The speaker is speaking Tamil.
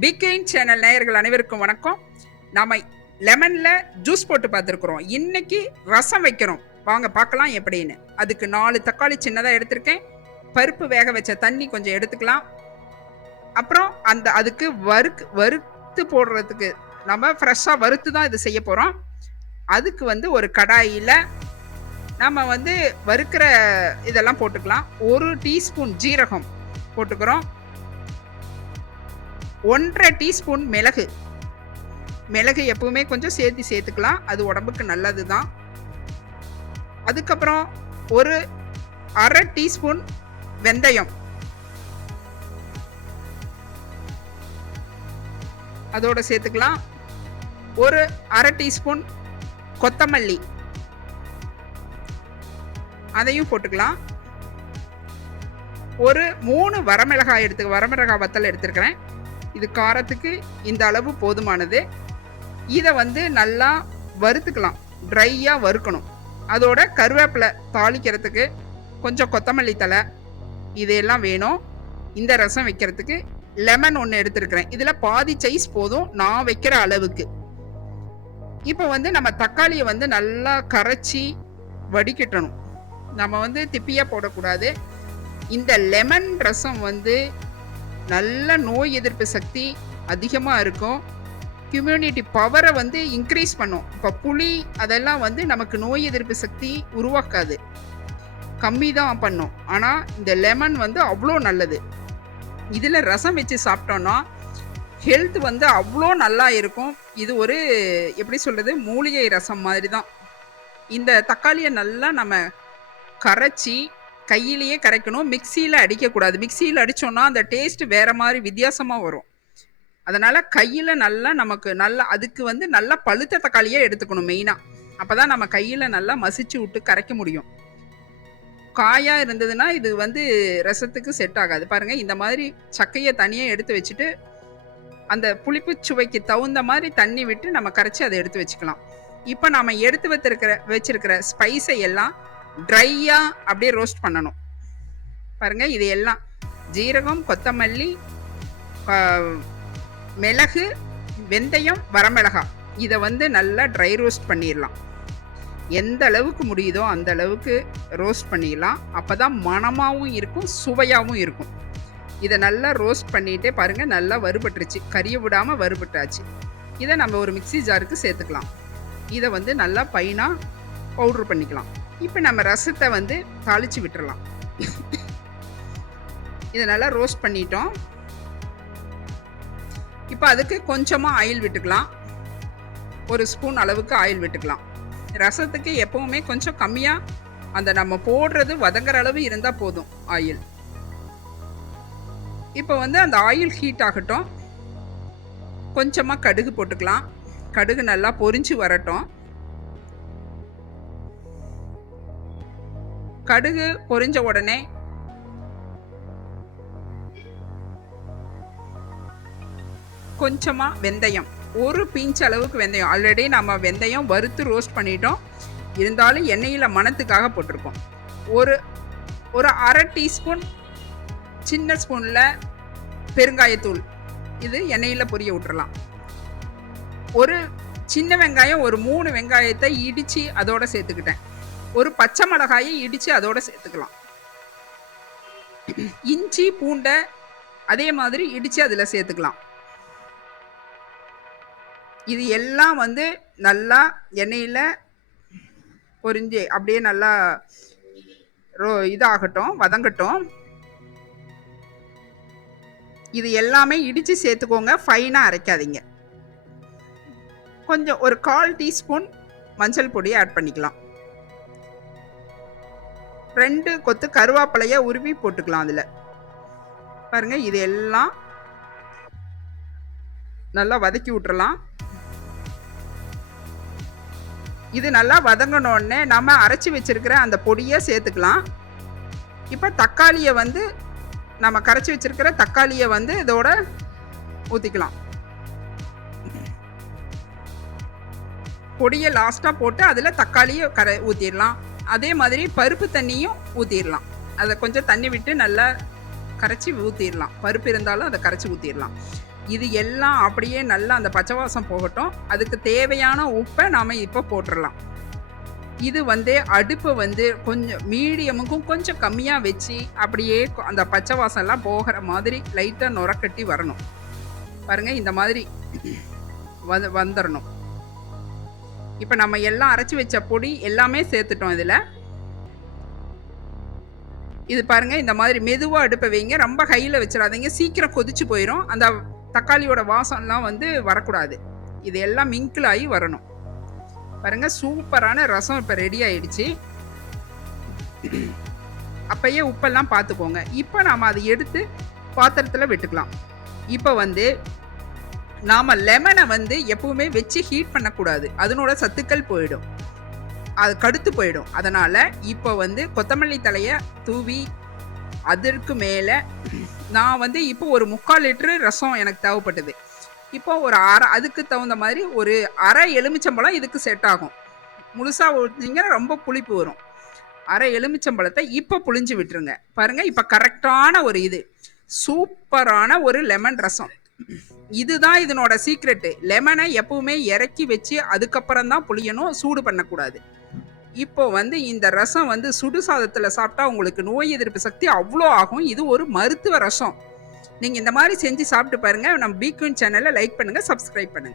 பிகெயின் சேனல் நேயர்கள் அனைவருக்கும் வணக்கம். நாம் லெமனில் ஜூஸ் போட்டு பார்த்துருக்குறோம். இன்னைக்கு ரசம் வைக்கிறோம். வாங்க பார்க்கலாம் எப்படின்னு. அதுக்கு நாலு தக்காளி சின்னதாக எடுத்திருக்கேன். பருப்பு வேக வச்ச தண்ணி கொஞ்சம் எடுத்துக்கலாம். அப்புறம் அந்த அதுக்கு வறுக்கு வறுத்து போடுறதுக்கு நம்ம ஃப்ரெஷ்ஷாக வறுத்து தான் இது செய்ய போகிறோம் அதுக்கு வந்து ஒரு கடாயில் நம்ம வந்து வறுக்கிற இதெல்லாம் போட்டுக்கலாம். ஒரு டீஸ்பூன் ஜீரகம் போட்டுக்கிறோம். ஒன்றரை டீஸ்பூன் மிளகு. மிளகு எப்பவுமே கொஞ்சம் சேர்த்து சேர்த்துக்கலாம். அது உடம்புக்கு நல்லது தான் அதுக்கப்புறம் ஒரு அரை டீஸ்பூன் வெந்தயம். அதோட சேர்த்துக்கலாம். ஒரு அரை டீஸ்பூன் கொத்தமல்லி. அதையும் போட்டுக்கலாம். ஒரு மூணு வரமிளகாய் எடுத்து வரமிளகாய் வத்தல் எடுத்துருக்கிறேன். இது காரத்துக்கு இந்த அளவு போதுமானது. இதை வந்து நல்லா வறுத்துக்கலாம். ட்ரையாக வறுக்கணும். அதோட கருவேப்பிலை தாளிக்கிறதுக்கு கொஞ்சம் கொத்தமல்லி தலை இதையெல்லாம் வேணும். இந்த ரசம் வைக்கிறதுக்கு லெமன் ஒன்று எடுத்துருக்கிறேன். இதில் பாதி சைஸ் போதும். நான் வைக்கிற அளவுக்கு. இப்போ வந்து நம்ம தக்காளியை வந்து நல்லா கரைச்சி வடிகட்டணும். நம்ம வந்து திப்பியாக போடக்கூடாது. இந்த லெமன் ரசம் வந்து நல்ல நோய் எதிர்ப்பு சக்தி அதிகமாக இருக்கும். கம்யூனிட்டி பவரை வந்து இன்க்ரீஸ் பண்ணும். இப்போ புளி அதெல்லாம் வந்து நமக்கு நோய் எதிர்ப்பு சக்தி உருவாக்காது. கம்மி தான் பண்ணும். ஆனால் இந்த லெமன் வந்து அவ்வளோ நல்லது. இதில் ரசம் வச்சு சாப்பிட்டோன்னா ஹெல்த் வந்து அவ்வளோ நல்லா இருக்கும். இது ஒரு எப்படி சொல்கிறது மூலிகை ரசம் மாதிரி தான் இந்த தக்காளியை நல்லா நம்ம கரைச்சி கையிலேயே கரைக்கணும் மிக்சியில் அடிக்கக்கூடாது. மிக்சியில் அடித்தோன்னா அந்த டேஸ்ட் வேறு மாதிரி வித்தியாசமாக வரும். அதனால் கையில் நல்லா நமக்கு நல்லா அதுக்கு வந்து நல்லா பழுத்த தக்காளியே எடுத்துக்கணும் மெயினாக அப்போ தான் நம்ம கையில் நல்லா மசிச்சு விட்டு கரைக்க முடியும். காயாக இருந்ததுன்னா இது வந்து ரசத்துக்கு செட் ஆகாது. பாருங்கள் இந்த மாதிரி சக்கையை தனியாக எடுத்து வச்சுட்டு அந்த புளிப்பு சுவைக்கு தகுந்த மாதிரி தண்ணி விட்டு நம்ம கரைச்சி அதை எடுத்து வச்சுக்கலாம். இப்போ நாம் எடுத்து வச்சிருக்கிற வச்சிருக்கிற ஸ்பைஸை எல்லாம் ட்ரையாக அப்படியே ரோஸ்ட் பண்ணணும். பாருங்கள் இது எல்லாம் ஜீரகம் கொத்தமல்லி மிளகு வெந்தயம் வரமிளகாய் இதை வந்து நல்லா ட்ரை ரோஸ்ட் பண்ணிடலாம் எந்த அளவுக்கு முடியுதோ அந்த அளவுக்கு ரோஸ்ட் பண்ணிடலாம் அப்போ தான் மணமாகவும் இருக்கும் சுவையாகவும் இருக்கும். இதை நல்லா ரோஸ்ட் பண்ணிகிட்டே பாருங்கள் நல்லா வறுபட்டுருச்சு. கறியை விடாமல் வறுபட்டாச்சு. இதை நம்ம ஒரு மிக்ஸி ஜாருக்கு சேர்த்துக்கலாம். இதை வந்து நல்லா பைனாக பவுட்ரு பண்ணிக்கலாம். இப்போ நம்ம ரசத்தை வந்து தாளித்து விட்டுறலாம். இதை நல்லா ரோஸ்ட் பண்ணிட்டோம். இப்போ அதுக்கு கொஞ்சமாக ஆயில் விட்டுக்கலாம். ஒரு ஸ்பூன் அளவுக்கு ஆயில் விட்டுக்கலாம். ரசத்துக்கு எப்போவுமே கொஞ்சம் கம்மியாக அந்த நம்ம போடுறது வதங்குற அளவு இருந்தால் போதும் ஆயில் இப்போ வந்து அந்த ஆயில் ஹீட் ஆகட்டும். கொஞ்சமாக கடுகு போட்டுக்கலாம். கடுகு நல்லா பொரிஞ்சு வரட்டும். கடுகு பொரிஞ்ச உடனே கொஞ்சமாக வெந்தயம். ஒரு பிஞ்ச் அளவுக்கு வெந்தயம். ஆல்ரெடி நம்ம வெந்தயம் வறுத்து ரோஸ்ட் பண்ணிட்டோம். இருந்தாலும் எண்ணெயில் மணத்துக்காக போட்டிருக்கோம். ஒரு ஒரு அரை டீஸ்பூன் சின்ன ஸ்பூனில் பெருங்காயத்தூள். இது எண்ணெயில் பொரிய விட்டுறலாம். ஒரு சின்ன வெங்காயம் ஒரு மூணு வெங்காயத்தை இடித்து அதோட சேர்த்துக்கிட்டேன். ஒரு பச்சை மிளகாயை இடித்து அதோட சேர்த்துக்கலாம். இஞ்சி பூண்டை அதே மாதிரி இடித்து அதில் சேர்த்துக்கலாம். இது எல்லாம் வந்து நல்லா எண்ணெயில் பொரிஞ்சு அப்படியே நல்லா ரோ இதாகட்டும் வதங்கட்டும். இது எல்லாமே இடித்து சேர்த்துக்கோங்க ஃபைனாக அரைக்காதீங்க. கொஞ்சம் ஒரு கால் டீஸ்பூன் மஞ்சள் பொடியை ஆட் பண்ணிக்கலாம். ரெண்டு கொத்து கருவேப்பிலைய உருவி போட்டுக்கலாம் அதில். பாருங்க இது எல்லாம் நல்லா வதக்கி விட்டுறலாம். இது நல்லா வதங்கினோடனே நம்ம அரைச்சி வச்சிருக்கிற அந்த பொடியை சேர்த்துக்கலாம். இப்போ தக்காளியை வந்து நம்ம கரைச்சி வச்சிருக்கிற தக்காளியை வந்து இதோட ஊற்றிக்கலாம் பொடியை லாஸ்ட்டாக போட்டு அதில் தக்காளியை கரை ஊற்றிடலாம் அதே மாதிரி பருப்பு தண்ணியும் ஊற்றிடலாம் அதை கொஞ்சம் தண்ணி விட்டு நல்லா கரைச்சி ஊற்றிடலாம் பருப்பு இருந்தாலும் அதை கரைச்சி ஊற்றிடலாம் இது எல்லாம் அப்படியே நல்லா அந்த பச்சை வாசம் போகட்டும். அதுக்கு தேவையான உப்பை நாம் இப்போ போட்டுடலாம் இது வந்து அடுப்பை வந்து கொஞ்சம் மீடியமுக்கும் கொஞ்சம் கம்மியாக வச்சு அப்படியே அந்த பச்சை வாசம்லாம் போகிற மாதிரி லைட்டாக நுரக்கட்டி வரணும். பாருங்கள் இந்த மாதிரி வந்து வந்துடணும் இப்போ நம்ம எல்லாம் அரைச்சி வச்ச பொடி எல்லாமே சேர்த்துட்டோம் இதில். இது பாருங்கள் இந்த மாதிரி மெதுவாக அடுப்பை வைங்க. ரொம்ப ஹையில் வச்சிடாதீங்க. சீக்கிரம் கொதிச்சு போயிடும் அந்த தக்காளியோட வாசம்லாம் வந்து வரக்கூடாது. இது எல்லாம் மிங்கிள் ஆகி வரணும். பாருங்க சூப்பரான ரசம் இப்போ ரெடி ஆயிடுச்சு. அப்பயே உப்பெல்லாம் பார்த்துக்கோங்க இப்போ நாம் அதை எடுத்து பாத்திரத்தில் விட்டுக்கலாம். இப்போ வந்து நாம் லெமனை வந்து எப்பவுமே வச்சு ஹீட் பண்ணக்கூடாது. அதனோட சத்துக்கள் போயிடும். அது கடுத்து போயிடும். அதனால் இப்போ வந்து கொத்தமல்லி தலையை தூவி அதற்கு மேலே நான் வந்து இப்போ ஒரு முக்கால் லிட்டரு ரசம் எனக்கு தேவைப்பட்டது. இப்போ ஒரு அரை அதுக்கு தகுந்த மாதிரி ஒரு அரை எலுமிச்சம்பழம் இதுக்கு செட் ஆகும். முழுசாக ஊற்றிங்கன்னா ரொம்ப புளிப்பு வரும். அரை எலுமிச்சம்பழத்தை இப்போ புளிஞ்சு விட்டுருங்க. பாருங்கள் இப்போ கரெக்டான ஒரு இது. சூப்பரான ஒரு லெமன் ரசம். இதுதான் இதனோட சீக்ரெட்டு லெமனை எப்பவுமே இறக்கி வச்சு அதுக்கப்புறம் தான் புளியணும் சூடு பண்ணக்கூடாது. இப்போ வந்து இந்த ரசம் வந்து சுடு சாதத்தில் சாப்பிட்டா உங்களுக்கு நோய் எதிர்ப்பு சக்தி அவ்வளோ ஆகும். இது ஒரு மருத்துவ ரசம். நீங்கள் இந்த மாதிரி செஞ்சு சாப்பிட்டு பாருங்கள் நம்ம பீக்வின் சேனலை லைக் பண்ணுங்கள் சப்ஸ்கிரைப் பண்ணுங்கள்